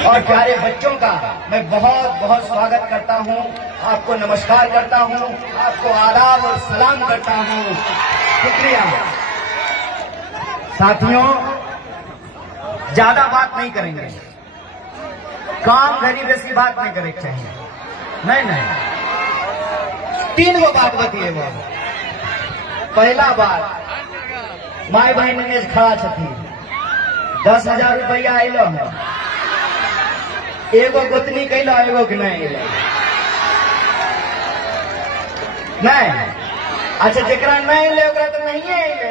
और प्यारे बच्चों का मैं बहुत बहुत स्वागत करता हूं, आपको नमस्कार करता हूं, आपको आदाब और सलाम करता हूं। शुक्रिया। साथियों, ज्यादा बात नहीं करेंगे, काम करी बेसी बात नहीं करे चाहिए। नहीं, 3 गो बात बतिए। पहला बात, माय बहन ने खड़ा छथी, 10,000 रुपया अलो है, एगो गोतनी कैलो, एगो के नहीं अलो। नहीं, अच्छा, जरा नहीं अले ओकरा तो नहीं अले,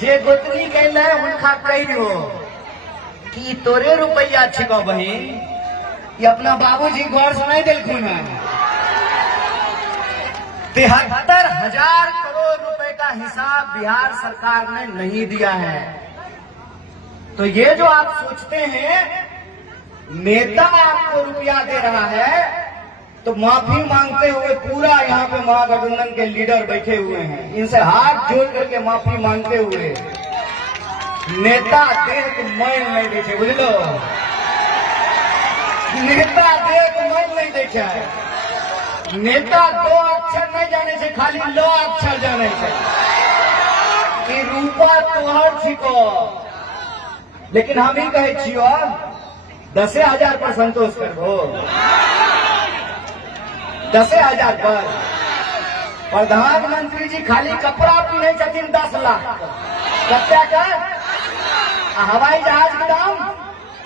जे गोतनी कैल उनका कहो कि तोरे रुपया छिको बहिन, ये अपना बाबूजी घर से नहीं दिलखुन है। 73,000 करोड़ रुपए का हिसाब बिहार सरकार ने नहीं दिया है। तो ये जो आप सोचते हैं नेता आपको रुपया दे रहा है, तो माफी मांगते हुए पूरा यहाँ पे महागठबंधन के लीडर बैठे हुए हैं, इनसे हाथ जोड़ करके माफी मांगते हुए, नेता देह को मैल नहीं देखे, बुझलो, नेता देह को मैल नहीं देखे, नेता 2 अक्षर नहीं जाने से, खाली 9 अक्षर जाने से कि रूपा तोहर छिको। लेकिन हम ही कहे छियो 10,000 पर संतोष कर दो, 10,000 पर। प्रधानमंत्री जी खाली कपड़ा पीने छथिन 10 लाख, कत्ते का हवाई जहाज के दाम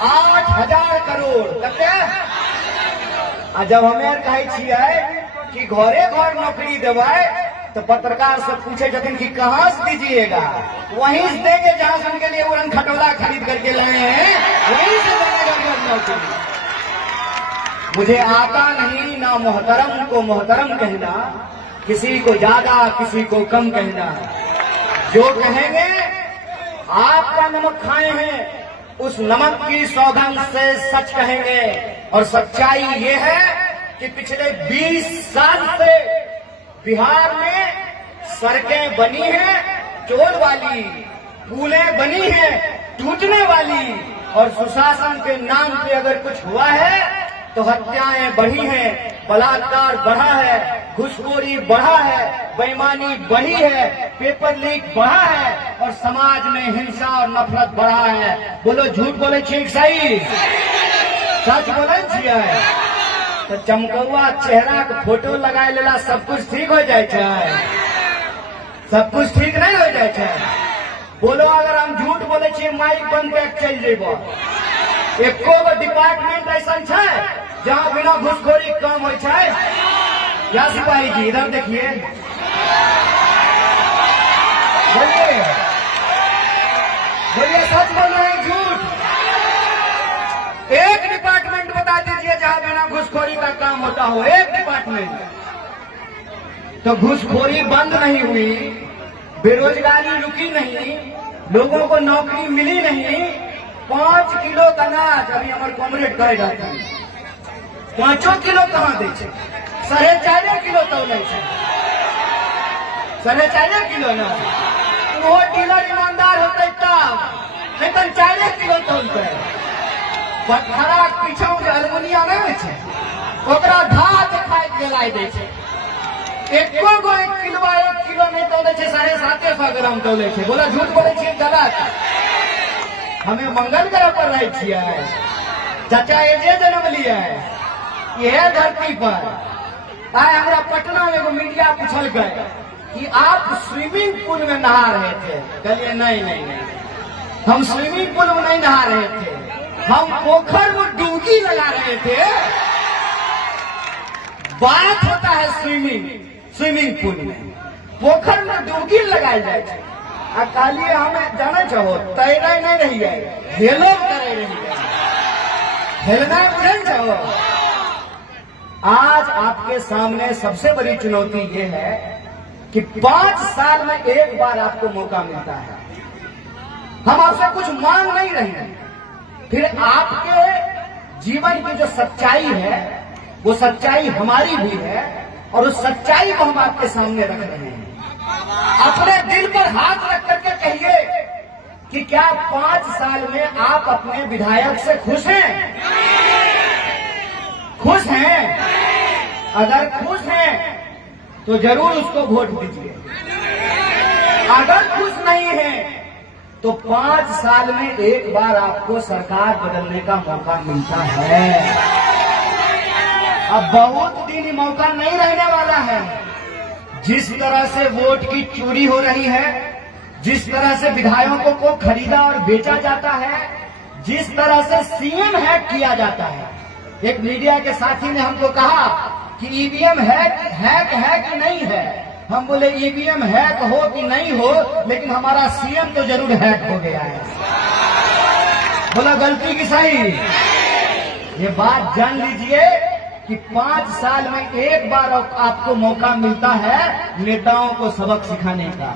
8,000 करोड़, कत्ते। जब हमें कहे छियै कि घरे घर नौकरी देवे, तो पत्रकार से पूछे छथिन कि कहाँ से दीजिएगा, वहीं से देंगे जहां से उनके लिए उड़न खटोला खरीद करके लाए हैं, वहीं से देंगे नौकरी। मुझे आता नहीं ना मोहतरम को मोहतरम कहना, किसी को ज्यादा किसी को कम कहना। जो कहेंगे आपका नमक खाए हैं, उस नमक की सौगंध से सच कहेंगे। और सच्चाई ये है कि पिछले 20 साल से बिहार में सड़कें बनी हैं चोर वाली, पुलें बनी हैं टूटने वाली, और सुशासन के नाम पे अगर कुछ हुआ है तो हत्याएं बढ़ी हैं, बलात्कार बढ़ा है, घूसखोरी बढ़ा है, बेईमानी बढ़ी है, पेपर लीक बढ़ा है, और समाज में हिंसा और नफरत बढ़ा है। बोलो, झूठ बोले ठीक सही, सच बोले छियै तो चमकौआ चेहरा के फोटो लगाए लेला सब कुछ ठीक हो जाए छै, सब कुछ ठीक नहीं हो जाए छै। बोलो, अगर हम झूठ बोले छियै माइक बंद करके चल जेबो। एको गो डिपार्टमेंट ऐसा है जहाँ बिना घूसखोरी कम हो छै? या सिपाही जी इधर देखिए, बोलिए बोलिए, सच बोल रहे हैं झूठ? एक डिपार्टमेंट बता दीजिए जहां बिना घूसखोरी का काम होता हो, एक डिपार्टमेंट। तो घूसखोरी बंद नहीं हुई, बेरोजगारी रुकी नहीं, लोगों को नौकरी मिली नहीं। 5 किलो का अनाज अभी हमारे कॉमरेड कहे जाते हैं, 5 किलो कहाँ दे, 4.5 किलो तौले, 4.5 किलो ना, वो डीलर ईमानदार होते तब, नहीं तो 4 किलो तौलते। पत्थरा पीछा जो अल्मुनिया नहीं है, ओकरा धा दिखाई जलाई दे छै, एको गो 1 किलो नहीं तौले छै, 750 ग्राम तौले छै। बोला, झूठ बोले छियै, गलत। हमें मंगल ग्रह पर रहे छियै, चाचा एजे जन्म लिया है यह धरती पर। आए हमारा पटना में एगो मीडिया पूछल गए कि आप स्विमिंग पूल में नहा रहे थे, कहलिए नहीं, हम स्विमिंग पूल में नहीं नहा रहे थे, हम पोखर में डुबकी लगा रहे थे। बात होता है स्विमिंग पूल में, पोखर में डुबकी लगाई जाए। कहलिए हमें जाने चाहो तैरे नहीं रही है, हेलो करे रही है, हेलना बुझे चाहो। आज आपके सामने सबसे बड़ी चुनौती ये है कि 5 साल में एक बार आपको मौका मिलता है। हम आपसे कुछ मांग नहीं रहे हैं, फिर आपके जीवन की जो सच्चाई है वो सच्चाई हमारी भी है, और उस सच्चाई को हम आपके सामने रख रहे हैं। अपने दिल पर हाथ रख करके कहिए कि क्या 5 साल में आप अपने विधायक से खुश हैं? खुश हैं? अगर खुश हैं तो जरूर उसको वोट दीजिए। अगर खुश नहीं है तो 5 साल में एक बार आपको सरकार बदलने का मौका मिलता है। अब बहुत दिन मौका नहीं रहने वाला है। जिस तरह से वोट की चोरी हो रही है, जिस तरह से विधायकों को खरीदा और बेचा जाता है, जिस तरह से सीएम हैक किया जाता है। एक मीडिया के साथी ने हमको कहा कि ईवीएम हैक कि नहीं है। हम बोले ईवीएम हैक हो कि नहीं हो, लेकिन हमारा सीएम तो जरूर हैक हो गया है। बोला गलती की सही। ये बात जान लीजिए कि 5 साल में एक बार आपको मौका मिलता है नेताओं को सबक सिखाने का।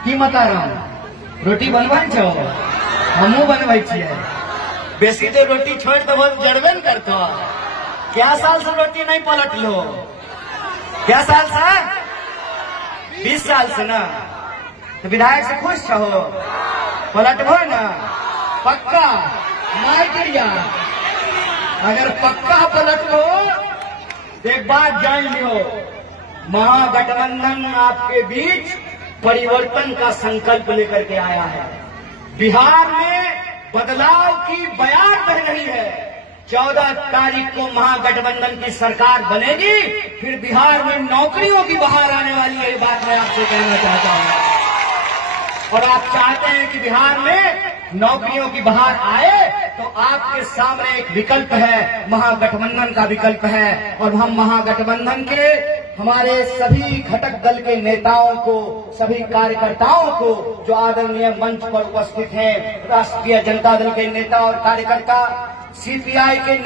की मता रहा रोटी बनवाई छो, हमू बनवाई छिए। बेसी देर रोटी छोड़ तो बहुत जड़बे न करतो। क्या साल से रोटी नहीं पलट लो? क्या साल से? 20 साल से ना। तो विधायक से खुश छो? पलटबो ना पक्का? मार करिया अगर पक्का पलटबो तो एक बात जान लियो, महागठबंधन आपके बीच परिवर्तन का संकल्प लेकर के आया है। बिहार में बदलाव की बयार बह रही है। 14 तारीख को महागठबंधन की सरकार बनेगी, फिर बिहार में नौकरियों की बहार आने वाली है। ये बात मैं आपसे कहना चाहता हूं। और आप चाहते हैं कि बिहार में नौकरियों की बहार आए, तो आपके सामने एक विकल्प है, महागठबंधन का विकल्प है। और हम महागठबंधन के हमारे सभी घटक दल के नेताओं को, सभी कार्यकर्ताओं को जो आदरणीय मंच पर उपस्थित हैं, राष्ट्रीय जनता दल के नेता और कार्यकर्ता, सीपीआई के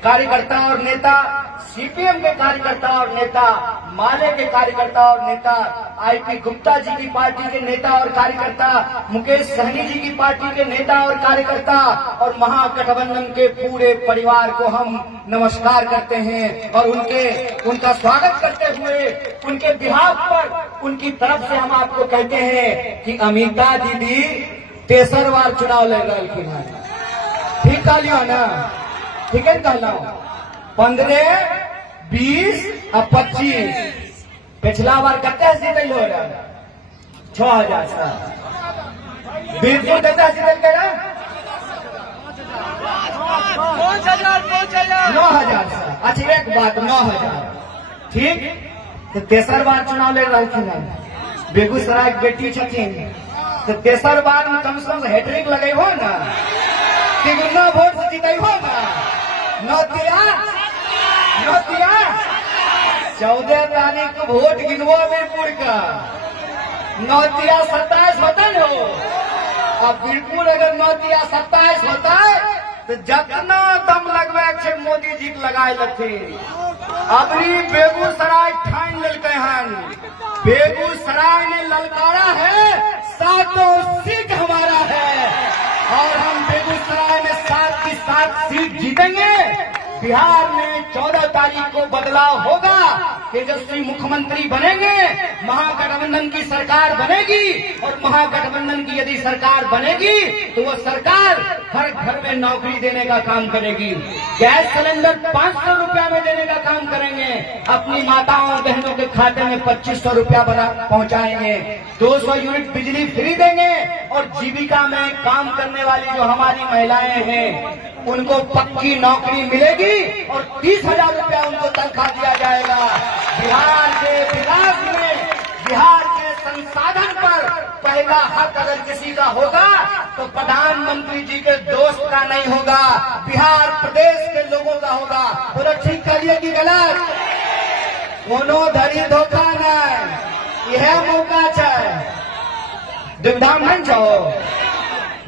कार्यकर्ता और नेता, सीपीएम के कार्यकर्ता और नेता, माले के कार्यकर्ता और नेता, आईपी गुप्ता जी की पार्टी के नेता और कार्यकर्ता, मुकेश सहनी जी की पार्टी के नेता और कार्यकर्ता और महागठबंधन के पूरे परिवार को हम नमस्कार करते हैं और उनका स्वागत करते हुए उनके बिहाफ पर उनकी तरफ से हम आपको कहते हैं कि अमिता दीदी 3 बार चुनाव लड़ रही है। ठीक कहलियो ना? ठीक है कहला 15, 20 और 25। पिछला बार कते जीतल हो रहा? 6000 से। बीरपुर कते जीतल के रहा? 9000 से। अच्छा एक बात 9000 ठीक। तो 3 बार चुनाव लड़ रही थी। बेगूसराय की बेटी छथिन, तो 3 बार में कम से कम हैट्रिक लगेबो ना, तिगुना वोट से जीतेबो ना। नौतिया 14 तारीख को वोट गिनबो बीरपुर का। नौतिया 27 होता न हो। अब बीरपुर अगर नौतिया 27 होता है तो जितना दम लगवा मोदी जी के लगाए लगते। अबरी बेगूसराय ठान ललके हन। बेगूसराय ने ललकारा है, 7 सीट हमारा है और हम बेगूसराय में 7 की 7 सीट जीतेंगे। बिहार में 14 तारीख को बदलाव होगा, तेजस्वी मुख्यमंत्री बनेंगे, महागठबंधन की सरकार बनेगी और महागठबंधन की यदि सरकार बनेगी तो वो सरकार हर घर में नौकरी देने का काम करेगी। गैस सिलेंडर 500 रुपया में देने का काम करेंगे। अपनी माताओं बहनों के खाते में 2500 रुपया पहुंचाएंगे। 200 यूनिट बिजली फ्री देंगे और जीविका में काम करने वाली जो हमारी महिलाएं हैं उनको पक्की नौकरी मिलेगी और 30,000 रुपया उनको तनख्वाह दिया जाएगा। बिहार के विकास में, बिहार के संसाधन पर पहला हक अगर किसी का होगा तो प्रधानमंत्री जी के दोस्त का नहीं होगा, बिहार प्रदेश के लोगों का होगा। बोलो ठीक करिए कि गलत? कोनो धरी धोखा नहीं, यह मौका है। दुविधा नहीं छो,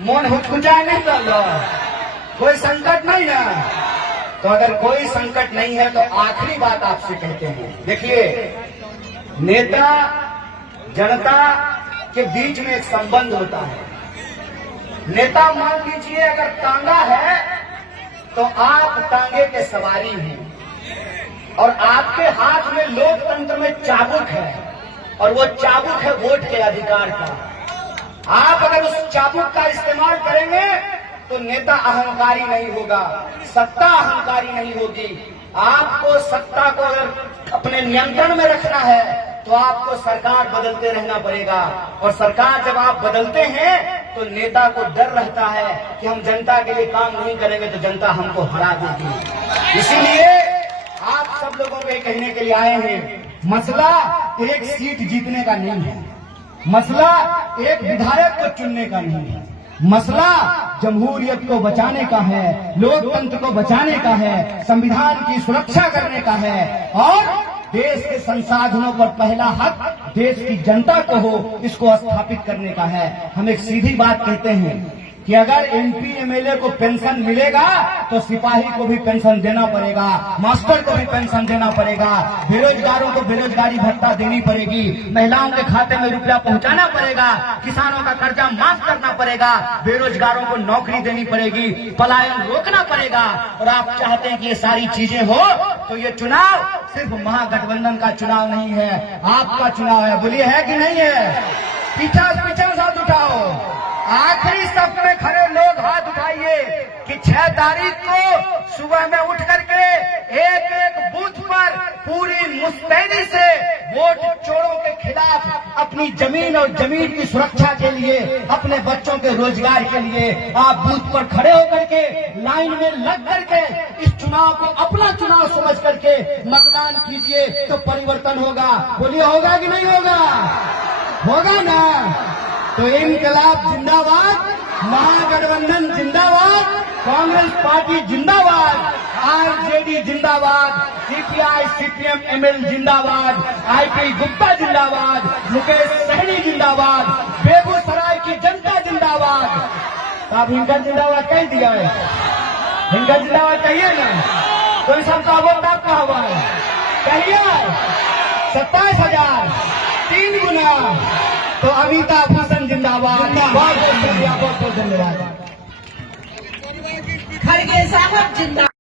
मन हुचकुचा नहीं कर लो, कोई संकट नहीं ना। तो अगर कोई संकट नहीं है तो आखिरी बात आपसे कहते हैं, देखिए नेता जनता के बीच में एक संबंध होता है। नेता मान लीजिए अगर टांगा है तो आप टांगे के सवारी हैं और आपके हाथ में लोकतंत्र में चाबुक है और वो चाबुक है वोट के अधिकार का। आप अगर उस चाबुक का इस्तेमाल करेंगे तो नेता अहंकारी नहीं होगा, सत्ता अहंकारी नहीं होगी। आपको सत्ता को अगर अपने नियंत्रण में रखना है तो आपको सरकार बदलते रहना पड़ेगा, और सरकार जब आप बदलते हैं तो नेता को डर रहता है कि हम जनता के लिए काम नहीं करेंगे तो जनता हमको हरा देगी। इसीलिए आप सब लोगों को ये कहने के लिए आए हैं, मसला एक सीट जीतने का नहीं है, मसला एक विधायक को चुनने का नहीं है, मसला जमहूरियत को बचाने का है, लोकतंत्र को बचाने का है, संविधान की सुरक्षा करने का है, और देश के संसाधनों पर पहला हक देश की जनता को हो, इसको स्थापित करने का है। हम एक सीधी बात कहते हैं कि अगर एमपी एमएलए को पेंशन मिलेगा तो सिपाही को भी पेंशन देना पड़ेगा, मास्टर को भी पेंशन देना पड़ेगा, बेरोजगारों को बेरोजगारी भत्ता देनी पड़ेगी, महिलाओं के खाते में रुपया पहुंचाना पड़ेगा, किसानों का कर्जा माफ करना पड़ेगा, बेरोजगारों को नौकरी देनी पड़ेगी, पलायन रोकना पड़ेगा। और आप चाहते हैं कि ये सारी चीजें हो तो ये चुनाव सिर्फ महागठबंधन का चुनाव नहीं है, आपका चुनाव है। बोलिए है कि नहीं है? पीछा साथ उठाओ, आखिरी सफ में खड़े लोग हाथ उठाइए कि 6 तारीख को सुबह में उठ करके एक एक बूथ पर पूरी मुस्तैदी से वोट चोरों के खिलाफ अपनी जमीन और जमीन की सुरक्षा के लिए, अपने बच्चों के रोजगार के लिए आप बूथ पर खड़े होकर के लाइन में लग करके इस चुनाव को अपना चुनाव समझ करके मतदान कीजिए तो परिवर्तन होगा। बोलिए होगा कि नहीं होगा? होगा ना? तो इनकलाब जिंदाबाद, महागठबंधन जिंदाबाद, कांग्रेस पार्टी जिंदाबाद, आरजेडी जिंदाबाद, सीपीआई सीपीएम एमएल जिंदाबाद, आईपी गुप्ता जिंदाबाद, मुकेश सहनी जिंदाबाद, बेगूसराय की जनता जिंदाबाद। आप इनका जिंदाबाद कह दिया है, इनका जिंदाबाद कहिए ना। तो इस सबका वोट आपका हुआ है, कहिए 27,000 3 गुना। तो अमिताभ बच्चन जिंदाबाद। बहुत बहुत धन्यवाद। खड़गे साहब जिंदाबाद।